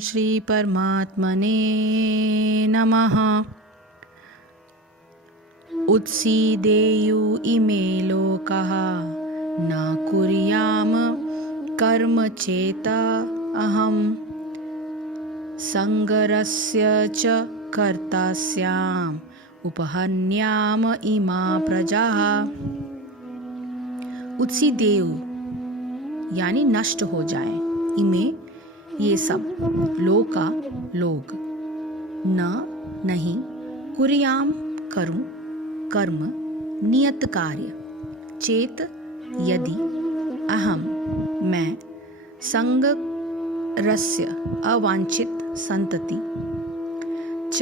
श्री परमात्मने नमः। उत्सीदेयु इमे लोकाः न कुर्याम कर्म चेत अहं संगरस्य च कर्ता स्याम उपहन्याम इमा प्रजाः। उत्सीदेयु यानी नष्ट हो जाए, इमे ये सब, लोका लोग, न नहीं, कुर्याम करूं, कर्म नियत कार्य, चेत यदि, अहम मैं, संग रस्य अवांछित संतति, च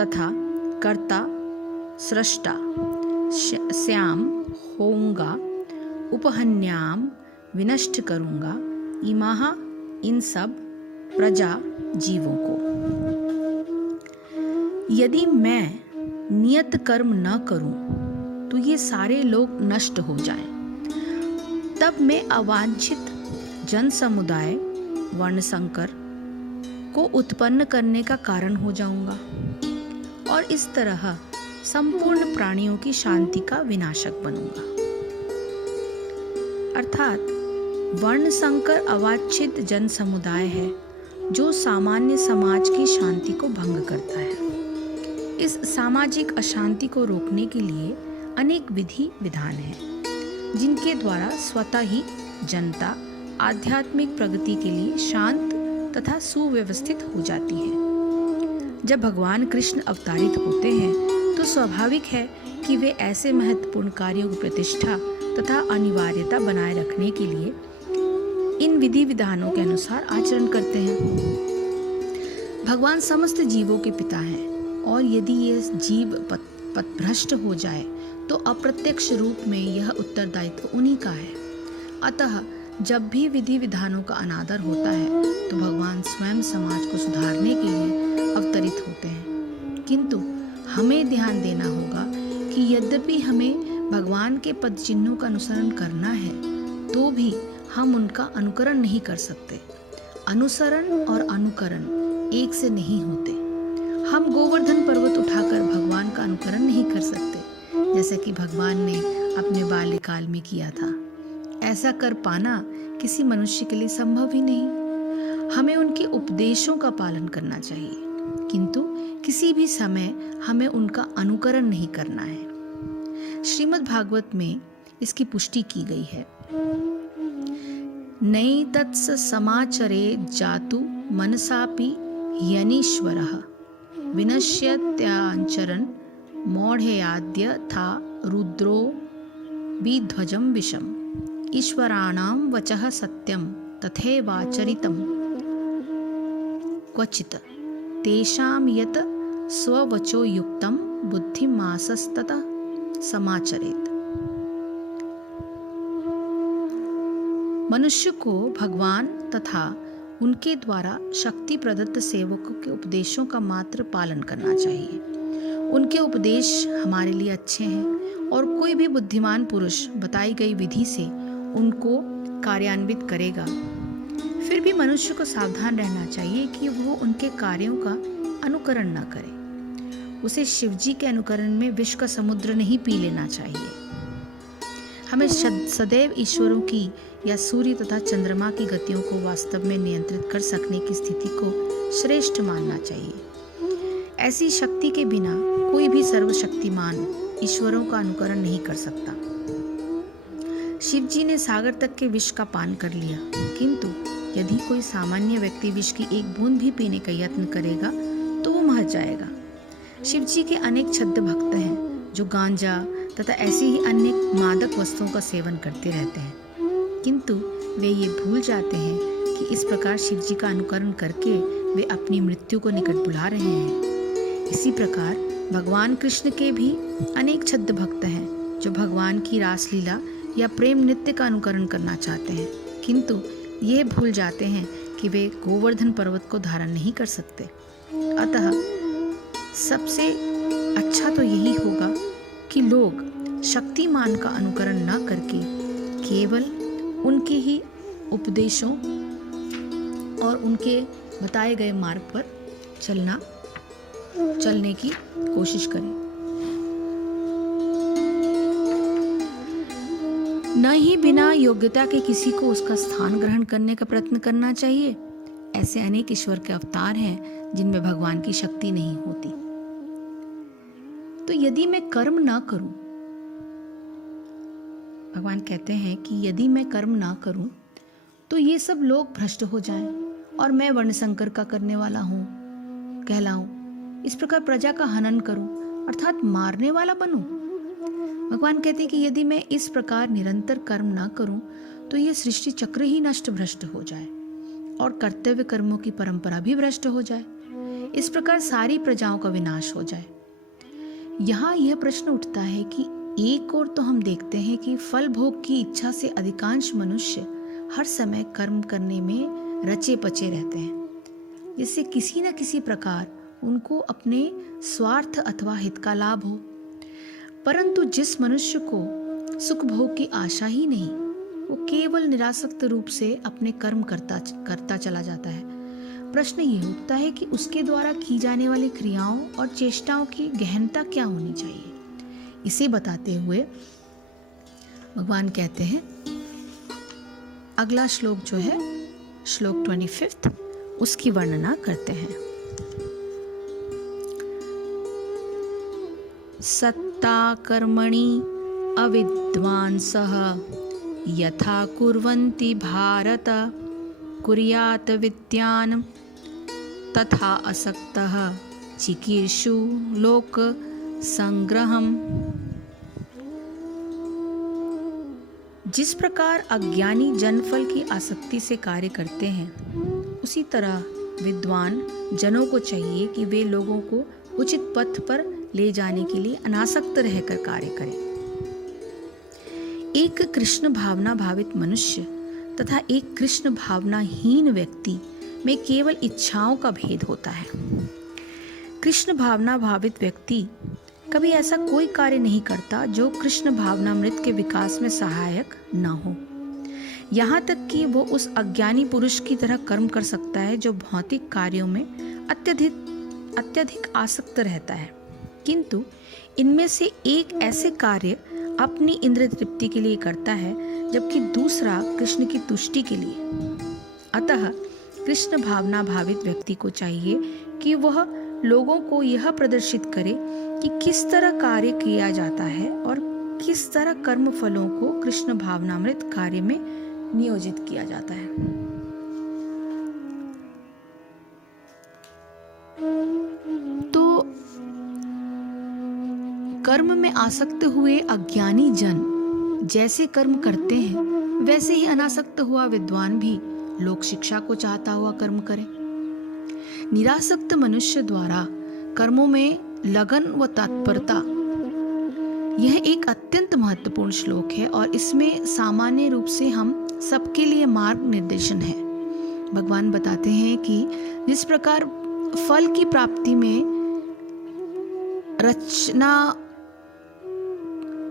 तथा कर्ता सृष्टा, श्याम होऊंगा, उपहन्याम विनष्ट करूंगा, इमाह इन सब प्रजा जीवों को। यदि मैं नियत कर्म न करूं तो ये सारे लोग नष्ट हो जाएं। तब मैं अवांछित जन समुदाय वर्ण संकर को उत्पन्न करने का कारण हो जाऊंगा और इस तरह संपूर्ण प्राणियों की शांति का विनाशक बनूंगा। अर्थात वर्ण संकर अवांछित जन समुदाय है जो सामान्य समाज की शांति को भंग करता है। इस सामाजिक अशांति को रोकने के लिए अनेक विधि विधान हैं, जिनके द्वारा स्वतः ही जनता आध्यात्मिक प्रगति के लिए शांत तथा सुव्यवस्थित हो जाती है। जब भगवान कृष्ण अवतारित होते हैं तो स्वाभाविक है कि वे ऐसे महत्वपूर्ण कार्यों की प्रतिष्ठा तथा अनिवार्यता बनाए रखने के लिए इन विधि विधानों के अनुसार आचरण करते हैं। भगवान समस्त जीवों के पिता हैं और यदि ये जीव पथभ्रष्ट हो जाए तो अप्रत्यक्ष रूप में यह उत्तरदायित्व उन्हीं का है। अतः जब भी विधि विधानों का अनादर होता है तो भगवान स्वयं समाज को सुधारने के लिए अवतरित होते हैं। किंतु हमें ध्यान देना होगा कि यद्यपि हमें भगवान के पद चिन्हों का अनुसरण करना है तो भी हम उनका अनुकरण नहीं कर सकते। अनुसरण और अनुकरण एक से नहीं होते। हम गोवर्धन पर्वत उठाकर भगवान का अनुकरण नहीं कर सकते, जैसे कि भगवान ने अपने बाल्यकाल में किया था। ऐसा कर पाना किसी मनुष्य के लिए संभव ही नहीं। हमें उनके उपदेशों का पालन करना चाहिए, किंतु किसी भी समय हमें उनका अनुकरण नहीं करना है। श्रीमद् भागवत में इसकी पुष्टि की गई है। नैतत्स समाचरे जातु मनसापि यनीश्वरः विनश्यत्याचरन् मौढ्याद्य था रुद्रो विध्वजं विषम्। ईश्वराणां वचः सत्यं तथैवाचरितं क्वचित् तेषां यत् स्ववचो युक्तं बुद्धिमासस्ततः समाचरेत्। मनुष्य को भगवान तथा उनके द्वारा शक्ति प्रदत्त सेवकों के उपदेशों का मात्र पालन करना चाहिए। उनके उपदेश हमारे लिए अच्छे हैं और कोई भी बुद्धिमान पुरुष बताई गई विधि से उनको कार्यान्वित करेगा। फिर भी मनुष्य को सावधान रहना चाहिए कि वो उनके कार्यों का अनुकरण न करे। उसे शिवजी के अनुकरण में विष का समुद्र नहीं पी लेना चाहिए। हमें सदैव ईश्वरों की या सूर्य तथा चंद्रमा की गतियों को वास्तव में नियंत्रित कर सकने की स्थिति को श्रेष्ठ मानना चाहिए। ऐसी शक्ति के बिना कोई भी सर्वशक्तिमान ईश्वरों का अनुकरण नहीं कर सकता। शिवजी ने सागर तक के विष का पान कर लिया, किंतु यदि कोई सामान्य व्यक्ति विष की एक बूंद भी पीने का यत्न करेगा तो वो मर जाएगा। शिवजी के अनेक छद्म भक्त हैं जो गांजा तथा ऐसी ही अन्य मादक वस्तुओं का सेवन करते रहते हैं, किंतु वे ये भूल जाते हैं कि इस प्रकार शिवजी का अनुकरण करके वे अपनी मृत्यु को निकट बुला रहे हैं। इसी प्रकार भगवान कृष्ण के भी अनेक छद्म भक्त हैं जो भगवान की रासलीला या प्रेम नृत्य का अनुकरण करना चाहते हैं, किंतु ये भूल जाते हैं कि वे गोवर्धन पर्वत को धारण नहीं कर सकते। अतः सबसे अच्छा तो यही होगा कि लोग शक्तिमान का अनुकरण न करके केवल उनके ही उपदेशों और उनके बताए गए मार्ग पर चलने की कोशिश करें। न ही बिना योग्यता के किसी को उसका स्थान ग्रहण करने का प्रयत्न करना चाहिए। ऐसे अनेक ईश्वर के अवतार हैं जिनमें भगवान की शक्ति नहीं होती। तो यदि मैं कर्म ना करूं, भगवान कहते हैं कि यदि मैं कर्म ना करूं तो ये सब लोग भ्रष्ट हो जाएं और मैं वर्णशंकर का करने वाला कहलाऊं। इस प्रकार प्रजा का हनन करूं, अर्थात मारने वाला बनूं। भगवान कहते हैं कि यदि मैं इस प्रकार निरंतर कर्म ना करूं तो ये सृष्टि चक्र ही नष्ट भ्रष्ट हो जाए और कर्तव्य कर्मों की परंपरा भी भ्रष्ट हो जाए। इस प्रकार सारी प्रजाओं का विनाश हो जाए। यहाँ यह प्रश्न उठता है कि एक ओर तो हम देखते हैं कि फल भोग की इच्छा से अधिकांश मनुष्य हर समय कर्म करने में रचे पचे रहते हैं, जिससे किसी न किसी प्रकार उनको अपने स्वार्थ अथवा हित का लाभ हो। परंतु जिस मनुष्य को सुख भोग की आशा ही नहीं, वो केवल निरासक्त रूप से अपने कर्म करता चला जाता है। प्रश्न ये उठता है कि उसके द्वारा की जाने वाली क्रियाओं और चेष्टाओं की गहनता क्या होनी चाहिए। इसे बताते हुए भगवान कहते हैं, अगला श्लोक जो है श्लोक 25 उसकी वर्णना करते हैं। सत्ता कर्मणि अविद्वांसः यथा कुर्वन्ति भारत कुर्यात् विद्यान् तथा असक्तः चिकीर्षु लोक संग्रहम्। जिस प्रकार अज्ञानी जनफल की आसक्ति से कार्य करते हैं, उसी तरह विद्वान जनों को चाहिए कि वे लोगों को उचित पथ पर ले जाने के लिए अनासक्त रहकर कार्य करें। एक कृष्ण भावना भावित मनुष्य तथा एक कृष्ण भावनाहीन व्यक्ति में केवल इच्छाओं का भेद होता है। कृष्ण भावना भावित व्यक्ति कभी ऐसा कोई कार्य नहीं करता जो कृष्ण भावनामृत के विकास में सहायक न हो। यहाँ तक कि वो उस अज्ञानी पुरुष की तरह कर्म कर सकता है जो भौतिक कार्यों में अत्यधिक आसक्त रहता है, किंतु इनमें से एक ऐसे कार्य अपनी इंद्रिय तृप्ति के लिए करता है जबकि दूसरा कृष्ण की तुष्टि के लिए। अतः कृष्ण भावना भावित व्यक्ति को चाहिए कि वह लोगों को यह प्रदर्शित करे कि किस तरह कार्य किया जाता है और किस तरह कर्म फलों को कृष्ण भावनामृत कार्य में नियोजित किया जाता है। तो कर्म में आसक्त हुए अज्ञानी जन जैसे कर्म करते हैं, वैसे ही अनासक्त हुआ विद्वान भी लोक शिक्षा को चाहता हुआ कर्म करे। निरासक्त मनुष्य द्वारा कर्मों में लगन व तत्परता, यह एक अत्यंत महत्वपूर्ण श्लोक है और इसमें सामान्य रूप से हम सबके लिए मार्ग निर्देशन है। भगवान बताते हैं कि जिस प्रकार फल की प्राप्ति में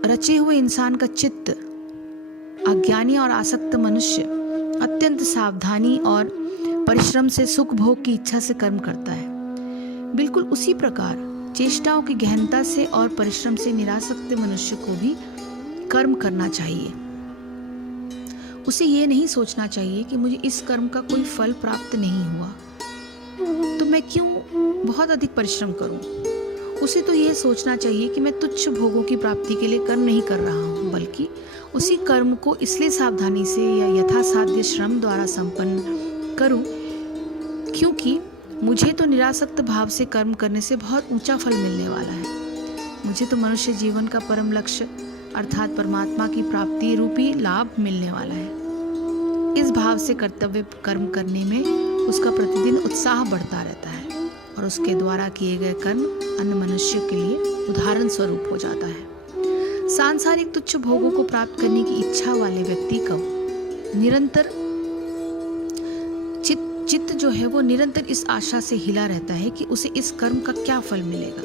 रचे हुए इंसान का चित्त अज्ञानी और आसक्त मनुष्य अत्यंत सावधानी और परिश्रम से सुख भोग की इच्छा से कर्म करता है, बिल्कुल उसी प्रकार चेष्टाओं की गहनता से और परिश्रम से निरासक्त मनुष्य को भी कर्म करना चाहिए। उसे ये नहीं सोचना चाहिए कि मुझे इस कर्म का कोई फल प्राप्त नहीं हुआ तो मैं क्यों बहुत अधिक परिश्रम करूं। उसे तो यह सोचना चाहिए कि मैं तुच्छ भोगों की प्राप्ति के लिए कर्म नहीं कर रहा हूं, बल्कि उसी कर्म को इसलिए सावधानी से या यथासाध्य श्रम द्वारा संपन्न करूं क्योंकि मुझे तो निरासक्त भाव से कर्म करने से बहुत ऊंचा फल मिलने वाला है। मुझे तो मनुष्य जीवन का परम लक्ष्य अर्थात परमात्मा की प्राप्ति रूपी लाभ मिलने वाला है। इस भाव से कर्तव्य कर्म करने में उसका प्रतिदिन उत्साह बढ़ता रहता है और उसके द्वारा किए गए कर्म अन्य मनुष्य के लिए उदाहरण स्वरूप हो जाता है। सांसारिक तुच्छ भोगों को प्राप्त करने की इच्छा वाले व्यक्ति को निरंतर चित्त जो है वो निरंतर इस आशा से हिला रहता है कि उसे इस कर्म का क्या फल मिलेगा,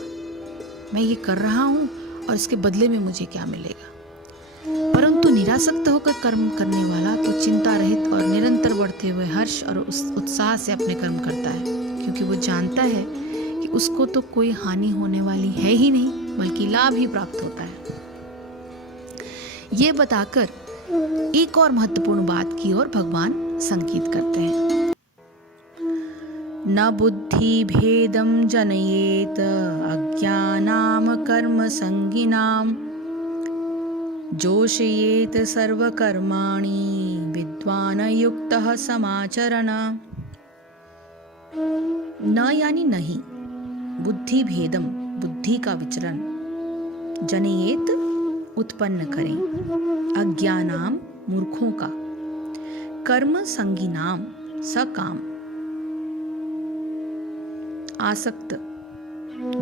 मैं ये कर रहा हूँ और इसके बदले में मुझे क्या मिलेगा। परंतु निरासक्त होकर कर्म करने वाला तो चिंता रहित और निरंतर बढ़ते हुए हर्ष और उत्साह से अपने कर्म करता है, क्योंकि वो जानता है कि उसको तो कोई हानि होने वाली है ही नहीं, बल्कि लाभ ही प्राप्त होता है। ये बताकर एक और महत्वपूर्ण बात की ओर भगवान संकेत करते हैं। न बुद्धि भेदम जनयेत अज्ञानाम कर्म संगिनाम जोशयेत सर्वकर्माणि विद्वान युक्तः समाचरण। न यानी नहीं, बुद्धि भेदम बुद्धि का विचरण, जनयेत उत्पन्न करें, अज्ञानाम मूर्खों का, कर्म संगिनाम सकाम, आसक्त,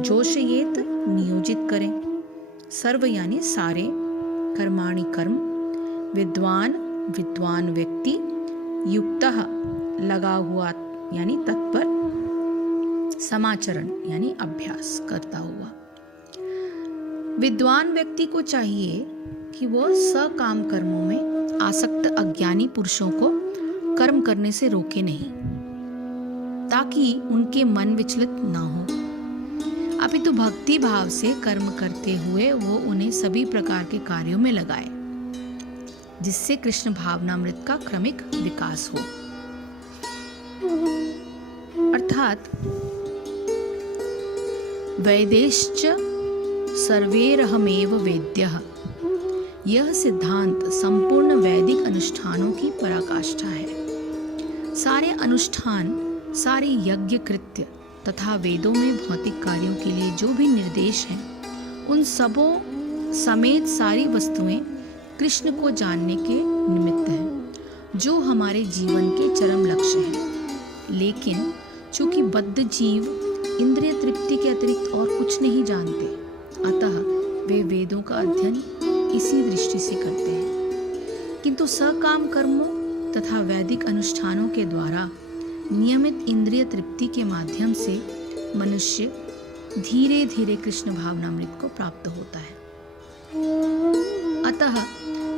जोशयेत नियोजित करें, सर्व यानी सारे, कर्माणि कर्म, विद्वान विद्वान व्यक्ति, युक्तः लगा हुआ यानी तत्पर, समाचरण यानी अभ्यास करता हुआ। विद्वान व्यक्ति को चाहिए कि वह सकाम कर्मों में आसक्त अज्ञानी पुरुषों को कर्म करने से रोके नहीं, ताकि उनके मन विचलित ना हो, अपितु भक्ति भाव से कर्म करते हुए वो उन्हें सभी प्रकार के कार्यों में लगाए, जिससे कृष्ण भावनामृत का क्रमिक विकास हो। अर्थात वैदेश्च सर्वैरहमेव वेद्यः, यह सिद्धांत संपूर्ण वैदिक अनुष्ठानों की पराकाष्ठा है। सारे अनुष्ठान, सारे यज्ञ कृत्य तथा वेदों में भौतिक कार्यों के लिए जो भी निर्देश हैं, उन सबों समेत सारी वस्तुएं कृष्ण को जानने के निमित्त हैं, जो हमारे जीवन के चरम लक्ष्य हैं। लेकिन चूंकि बद्ध जीव इंद्रिय तृप्ति के अतिरिक्त और कुछ नहीं जानते, अतः वे वेदों का अध्ययन इसी दृष्टि से करते हैं। किंतु सकाम कर्मों तथा वैदिक अनुष्ठानों के द्वारा नियमित इंद्रिय तृप्ति के माध्यम से मनुष्य धीरे धीरे कृष्ण भावनामृत को प्राप्त होता है। अतः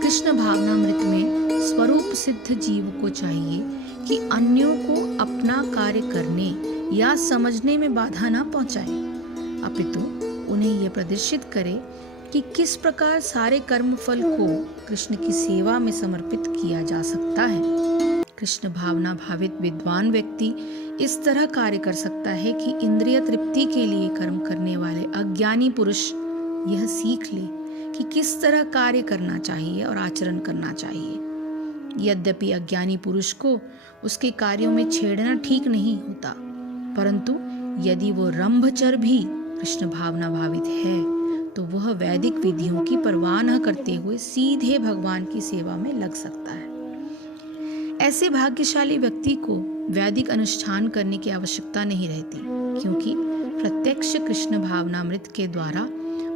कृष्ण भावनामृत में स्वरूप सिद्ध जीव को चाहिए कि अन्यों को अपना कार्य करने या समझने में बाधा न पहुंचाए, अपितु उन्हें यह प्रदर्शित करे कि किस प्रकार सारे कर्म फल को कृष्ण की सेवा में समर्पित किया जा सकता है। कृष्ण भावना भावित विद्वान व्यक्ति इस तरह कार्य कर सकता है कि इंद्रिय तृप्ति के लिए कर्म करने वाले अज्ञानी पुरुष यह सीख ले कि किस तरह कार्य करना चाहिए और आचरण करना चाहिए। यद्यपि अज्ञानी पुरुष को उसके कार्यों में छेड़ना ठीक नहीं होता, परंतु यदि वो रंभचर भी कृष्ण भावना भावित है तो वह वैदिक विधियों की परवाह न करते हुए सीधे भगवान की सेवा में लग सकता है। ऐसे भाग्यशाली व्यक्ति को वैदिक अनुष्ठान करने की आवश्यकता नहीं रहती, क्योंकि प्रत्यक्ष कृष्ण भावनामृत के द्वारा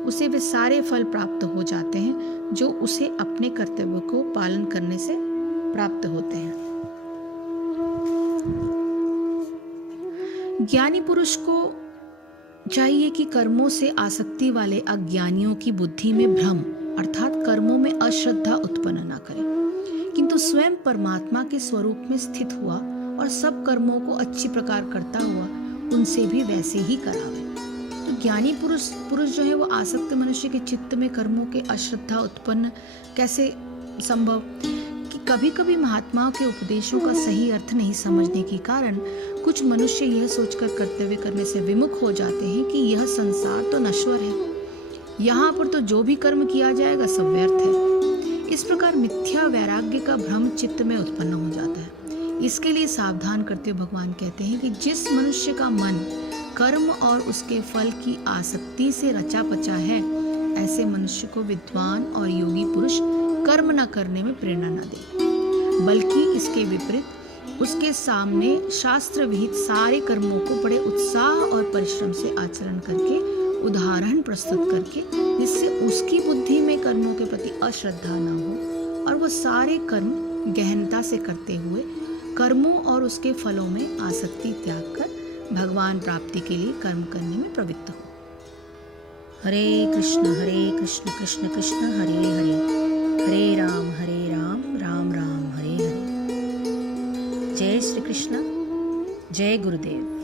उसे वे सारे फल प्राप्त हो जाते हैं जो उसे अपने कर्तव्य को पालन करने से प्राप्त होते हैं। ज्ञानी पुरुष को चाहिए कि कर्मों से आसक्ति वाले अज्ञानियों की बुद्धि में भ्रम अर्थात कर्मों में अश्रद्धा उत्पन्न न करे, किंतु स्वयं परमात्मा के स्वरूप में स्थित हुआ और सब कर्मों को अच्छी प्रकार करता हुआ उनसे भी वैसे ही करावे। तो ज्ञानी पुरुष जो है वो आसक्त मनुष्य के चित्त में कर्मों के अश्रद्धा उत्पन्न कैसे संभव कि कभी कभी महात्माओं के उपदेशों का सही अर्थ नहीं समझने के कारण कुछ मनुष्य यह सोचकर कर्तव्य करने से विमुख हो जाते हैं कि यह संसार तो नश्वर है, यहाँ पर तो जो भी कर्म किया जाएगा सब व्यर्थ है। इस प्रकार मिथ्या वैराग्य का भ्रम चित्त में उत्पन्न हो जाता है। इसके लिए सावधान करते हुए भगवान कहते हैं कि जिस मनुष्य का मन कर्म और उसके फल की आसक्ति से रचा पचा है, ऐसे मनुष्य को विद्वान और योगी पुरुष कर्म न करने में प्रेरणा न दे, बल्कि इसके विपरीत उसके सामने शास्त्र विहित सारे कर्मों को बड़े उत्साह और परिश्रम से आचरण करके उदाहरण प्रस्तुत करके, जिससे उसकी बुद्धि में कर्मों के प्रति अश्रद्धा न हो और वह सारे कर्म गहनता से करते हुए कर्मों और उसके फलों में आसक्ति त्याग कर भगवान प्राप्ति के लिए कर्म करने में प्रवृत्त हो। हरे कृष्ण कृष्ण कृष्ण हरे हरे, हरे राम, राम राम हरे हरे। जय श्री कृष्ण, जय गुरुदेव।